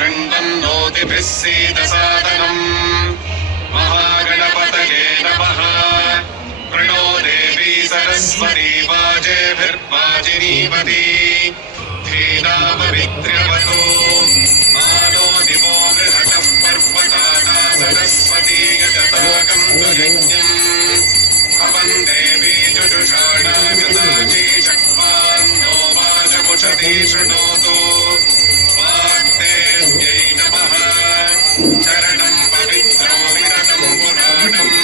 शृण्वन्नोतिभिः सीदसादनम् महागणपतये नमः प्रणो देवी सरस्वती वाजेभिर्वाजिनीवती धीनामविद्र्यवतो मानो दिवो बृहतः पर्वतादा सरस्वती यजताकम् तु यज्ञम् भवन् देवी जुजुषाणागताचीशक्वान्नो वाचमुषति शृणोतु वाक्तेऽस्यै नमः चरणम् पवित्रम् विरतम् पुराणम्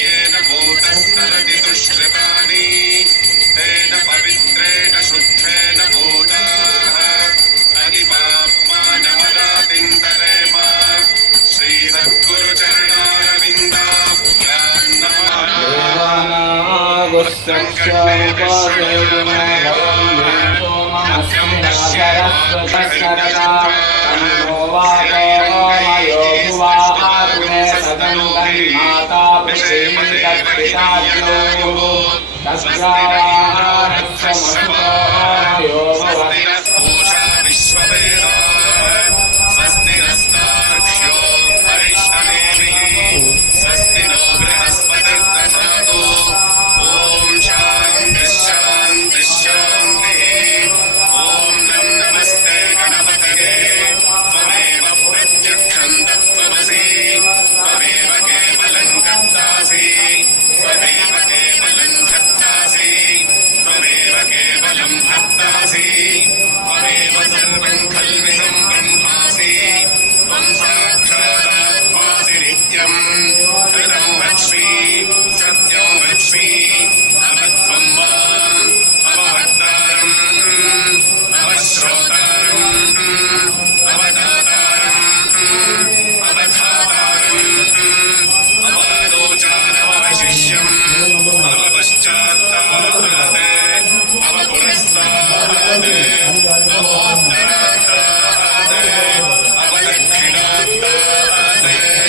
येन भूतस्तरति दुष्कृतानि तेन पवित्रेण शुद्धेन भूताः अधिपाप्मानमरातिन्तरेम श्रीसद्गुरुचरणारविन्दाभ्याम् नमः माता